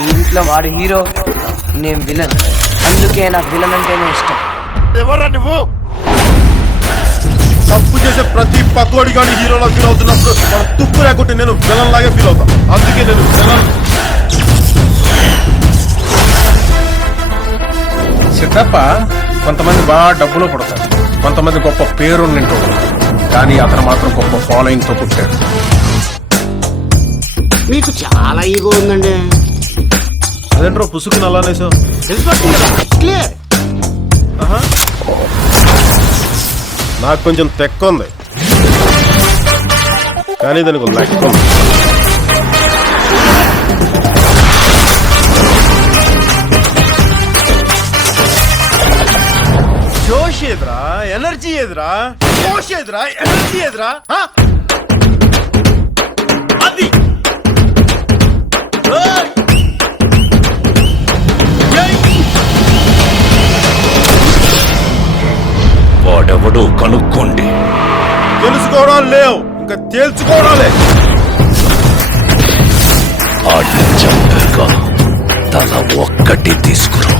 ఈ ఇంట్లో వాడు హీరో, నేను విలన్. అందుకే నాకు విలన్ అంటేనే ఇష్టం. ఎవరా నువ్వు? తప్పు చేసే ప్రతి పకోడి గాని హీరోలా ఫీల్ అవుతున్నప్పుడు మనం తుప్పు లేకుంటే నేను విలన్ లాగే ఫీల్ అవుతా. అందుకే నేను విలన్. సిద్ధప్ప కొంతమంది బాగా డబ్బులో పుడతారు, కొంతమంది గొప్ప పేరు నింటూ, కానీ అతను మాత్రం గొప్ప ఫాలోయింగ్ తో పుట్టాడు. మీకు చాలా ఈగో ఉందండి. అదేంట్రో పుసుకుని అలానేసో క్లియర్. నాకు కొంచెం తెక్క ఉంది, కానీ దానికి ఒక లెక్క ఉంది. జోష్ ఎదురా, ఎనర్జీ ఎదురా, జోష్ ఎదురా, ఎనర్జీ ఎదురా. అది వాడెవడో కనుక్కోండి. తెలుసుకోవడం లేవు, ఇంకా తేల్చుకోవడాలే. ఆడిని చంపాక తల ఒక్కటి తీసుకురా.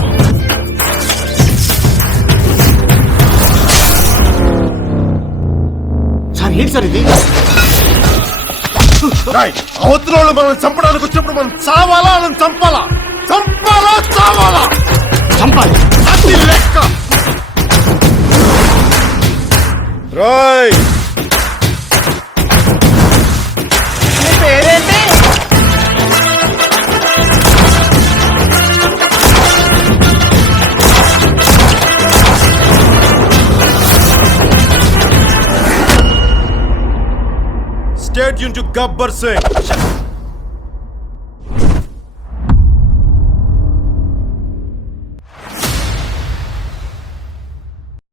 సార్ ఏంటి సార్ ఇది? అవతల వాళ్ళు మనం చంపడానికి వచ్చినప్పుడు మనం చావాలా, మనం చంపాలా? చంపాలా, చావాలా? చంపాలి. అది లెక్క. రాయ్ నీ పేరేంటి? Stay tuned to Gabbar Singh.